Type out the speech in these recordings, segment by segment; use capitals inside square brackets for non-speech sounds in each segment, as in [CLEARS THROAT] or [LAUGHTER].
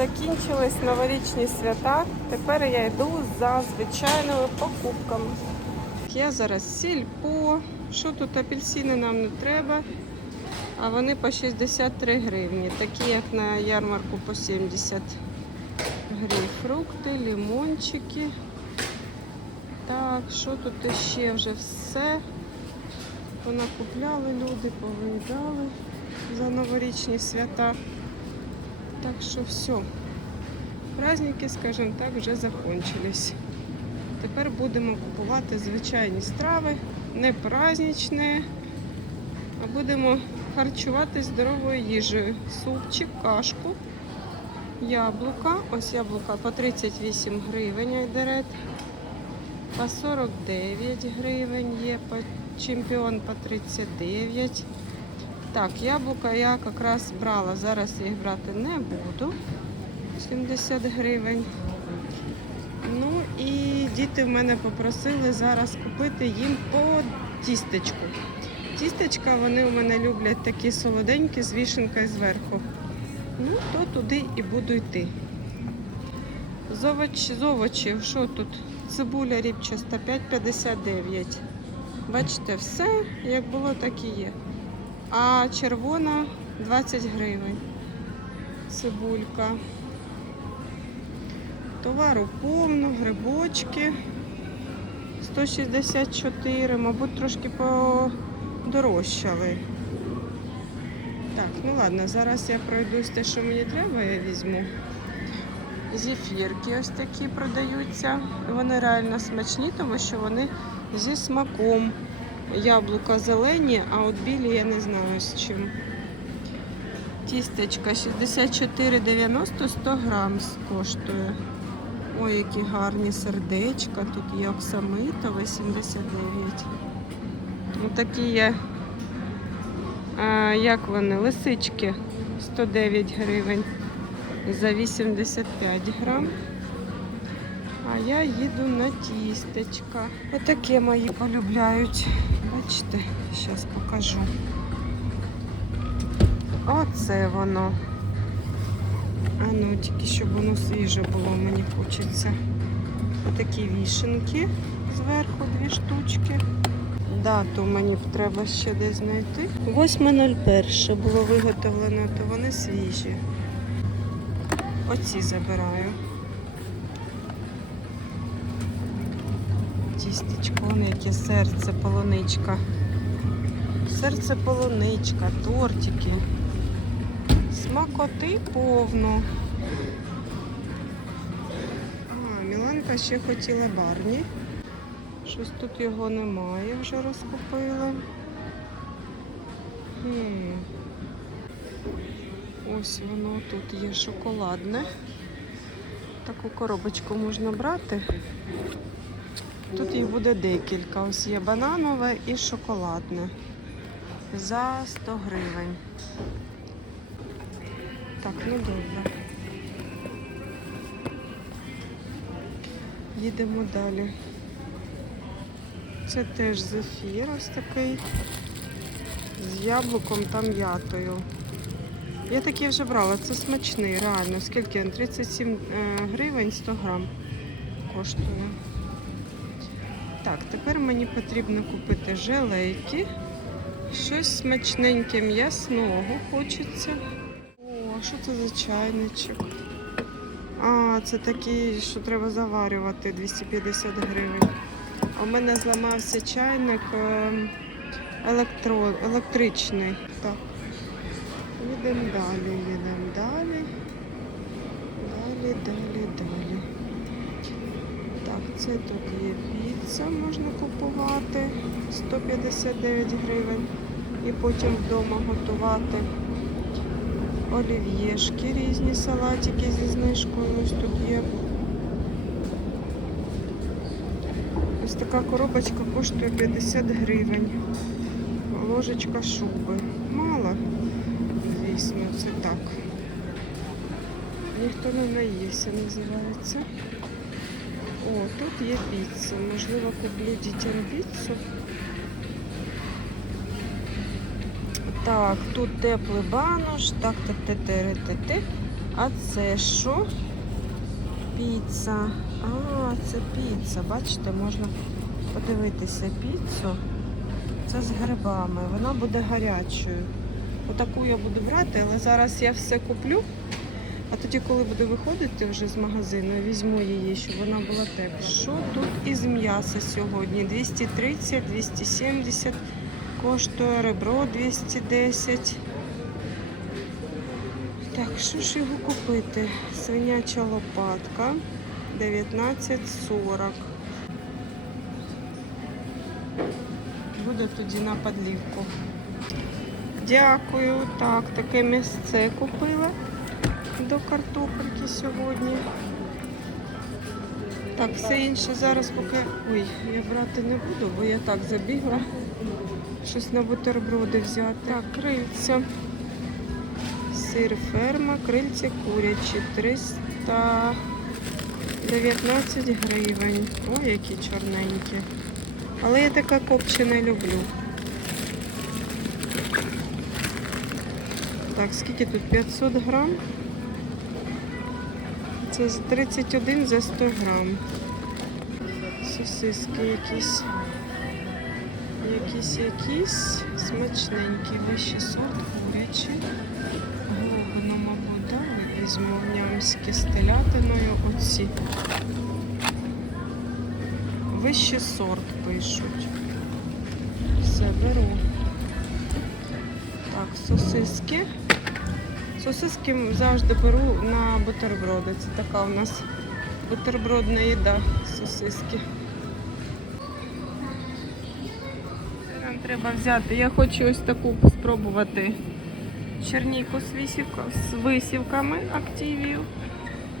закінчились новорічні свята. Тепер я йду за звичайними покупками. Я зараз сільпо. Що тут апельсини нам не треба? А вони по 63 гривні, такі як на ярмарку по 70 гривень. Фрукти, лимончики. Так, що тут ще вже все? Понакупляли люди, повиїдали за новорічні свята. Так що все. Праздники, скажімо так, вже закончились. Тепер будемо купувати звичайні страви, не праздничні, а будемо харчуватись здоровою їжею. Супчик, кашку, яблука. Ось яблука по 38 гривень айдерет, по 49 гривень є, по чемпіон по 39. Так, яблука я якраз брала, зараз їх брати не буду. 70 гривень. Ну і діти в мене попросили зараз купити їм по тістечку. Тістечка вони у мене люблять такі солоденькі з вішенкою зверху. Ну, то туди і буду йти. З, овоч, з овочів, що тут? Цибуля ріпчаста 5,59. Бачите, все як було, так і є. А червона 20 гривень. Цибулька. Товару повно, грибочки 164, мабуть, трошки подорожчали. Так, ну ладно, зараз я пройдусь те, що мені треба, я візьму. Зефірки ось такі продаються. Вони реально смачні, тому що вони зі смаком. Яблука зелені, а от білі я не знаю з чим. Тістечка 64,90 100 грам коштує. Ой, які гарні сердечка. Тут є оксамитове 79. Ось такі є, а, як вони, лисички 109 гривень за 85 грам. А я їду на тістечка. Отаке мої полюбляють. Бачите, зараз покажу. Оце воно. А ну, тільки щоб воно свіже було, мені хочеться. Отакі вішенки зверху, дві штучки. Дату мені треба ще десь знайти. 8.01 було виготовлено, то вони свіжі. Оці забираю. Тістечко, вон яке серце, полуничка. Серце полуничка, тортики. Смакоти повно. А, Міланка ще хотіла барні. Щось тут його немає, вже розкупили. Хм. Ось воно тут є шоколадне. Таку коробочку можна брати. Тут їх буде декілька. Ось є бананове і шоколадне. За 100 гривень. Так, ну добре. Їдемо далі. Це теж зефір ось такий. З яблуком та м'ятою. Я такий вже брала, це смачний, реально. Скільки він? 37 е, гривень 100 грам коштує. Так, тепер мені потрібно купити желейки. Щось смачненьке м'ясного хочеться. О, що це за чайничок? А, це такий, що треба заварювати 250 гривень. У мене зламався чайник ем, електро, електричний. Так. Їдемо далі, їдемо далі. Далі, далі, далі. Це тут є піца, можна купувати 159 гривень і потім вдома готувати. Олів'єшки різні салатики зі знижкою. Ось тут є. Ось така коробочка коштує 50 гривень. Ложечка шуби. Мало, звісно, це так. Ніхто не наївся, називається. О, тут є піца. Можливо, куплю дітям піцу. Так, тут теплий банош, так, так, так, так. А це що? Піца. А, це піца. Бачите, можна подивитися піцу. Це з грибами. Вона буде гарячою. Отаку я буду брати, але зараз я все куплю. А тоді, коли буду виходити вже з магазину, візьму її, щоб вона була тепла. Що тут із м'яса сьогодні? 230, 270, коштує ребро 210. Так, що ж його купити? Свиняча лопатка 19,40. Буде тоді на подлівку. Дякую. Так, таке місце купила до картопельки сьогодні. Так, все інше зараз поки. Ой, я брати не буду, бо я так забігла. Щось на бутерброди взяти. Так, крильця. Сир ферма, крильці курячі 319 гривень. Ой, які чорненькі. Але я таке копчене люблю. Так, скільки тут? 500 грам? Це 31 за 100 грам. Сосиски якісь. Якісь якісь смачненькі, вищий сорт, курячі. Глобину, мабуть, да? візьму нямські з телятиною. Оці. Вищий сорт пишуть. Все, беру. Так, сосиски. Сосиски завжди беру на бутерброди. Це така у нас бутербродна їда. Сосиски. Нам треба взяти. Я хочу ось таку спробувати черніку з, висівка, з висівками активів.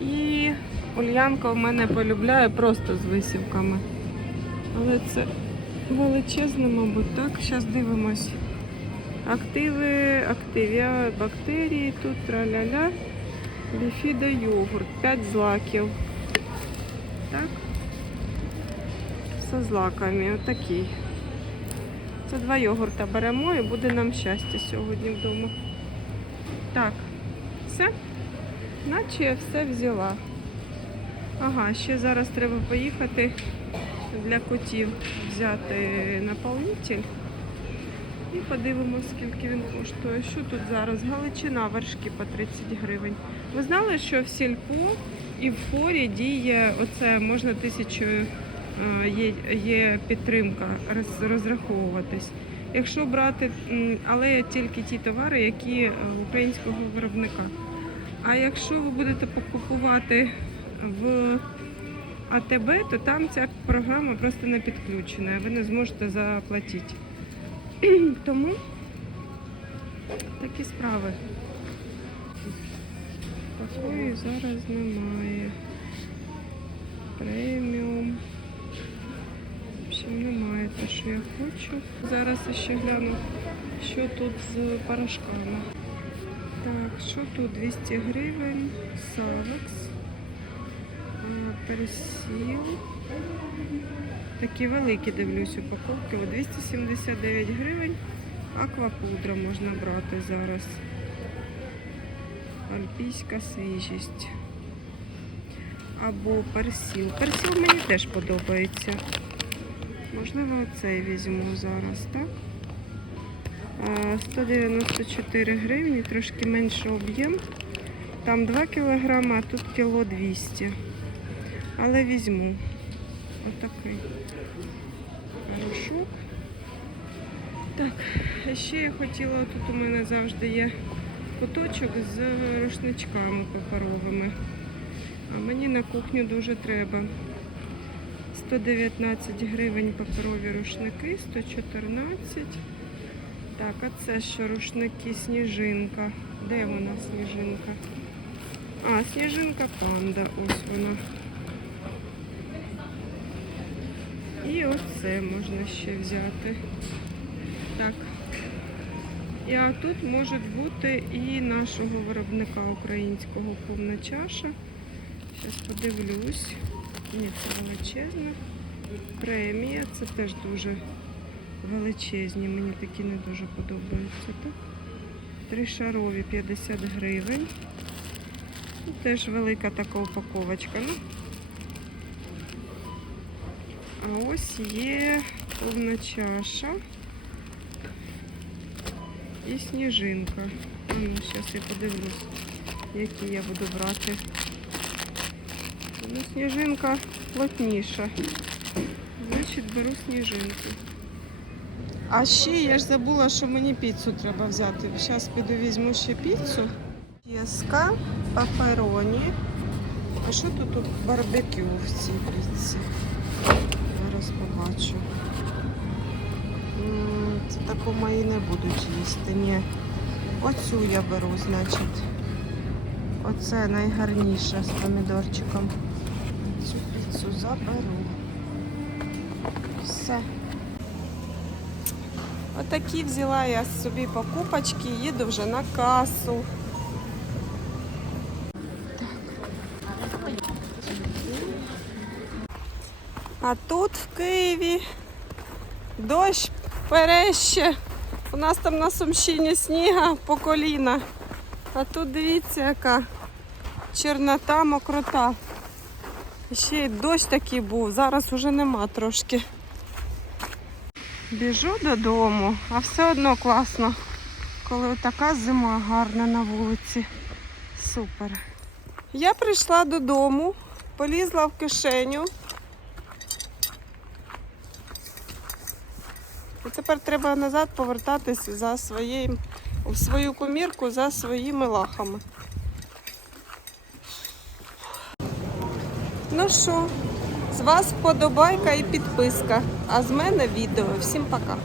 І Ульянка в мене полюбляє просто з висівками. Але це величезне, мабуть, так. Зараз дивимось. Активи, активія, бактерії, тут траля-ля. Біфіда йогурт, 5 злаків. Так. Со злаками, отакий. Це два йогурта беремо і буде нам щастя сьогодні вдома. Так, все. Наче я все взяла. Ага, ще зараз треба поїхати для котів взяти наповнитель. І подивимося, скільки він коштує. Що тут зараз? Галичина вершки по 30 гривень. Ви знали, що в сільпо і в форі діє оце можна тисячою е, є, є підтримка роз, розраховуватись. Якщо брати, але тільки ті товари, які е, українського виробника. А якщо ви будете покупувати в АТБ, то там ця програма просто не підключена, ви не зможете заплатити. [CLEARS THROAT] Тому такі справи. Такої зараз немає. Преміум. В общем, немає те, що я хочу. Зараз ще гляну, що тут з порошками. Так, що тут? 200 гривень, Савекс, а, персіл. Такі великі дивлюсь упаковки. О, 279 гривень. Аквапудра можна брати зараз. Альпійська свіжість. Або персіл. Персіл мені теж подобається. Можливо, оцей візьму зараз, так? 194 гривні, трошки менше об'єм. Там 2 кг, а тут кіло 200. Але візьму. Отакий порошок. Так, ще я хотіла, тут у мене завжди є куточок з рушничками паперовими. А мені на кухню дуже треба. 119 гривень паперові рушники, 114. Так, а це що рушники сніжинка. Де вона сніжинка? А, сніжинка панда. Ось вона. І оце можна ще взяти. Так. І а тут може бути і нашого виробника українського повна чаша. Зараз подивлюсь. Ні, це величезна. Премія. Це теж дуже величезні. Мені такі не дуже подобаються. Так? Три шарові 50 гривень. Теж велика така упаковочка. Ну. А ось є повна чаша і сніжинка. Ну, зараз я подивлюсь, які я буду брати. Ну, сніжинка плотніша. Значить, беру сніжинку. А ще я ж забула, що мені піцу треба взяти. Зараз піду візьму ще піцу. Єска, папероні. А що тут тут барбекю в цій піці? Зараз побачу. Це таку мої не будуть їсти. Ні. Оцю я беру, значить. Оце найгарніше з помідорчиком. Цю піцу заберу. Все. Отакі взяла я собі покупочки, їду вже на касу. А тут в Києві дощ переще. У нас там на Сумщині сніга по коліна. А тут дивіться, яка чорнота, мокрота. Ще й дощ такий був, зараз уже нема трошки. Біжу додому, а все одно класно, коли така зима гарна на вулиці. Супер. Я прийшла додому, полізла в кишеню. І тепер треба назад повертатись за своїм, в свою комірку за своїми лахами. Ну що, з вас вподобайка і підписка, а з мене відео. Всім пока.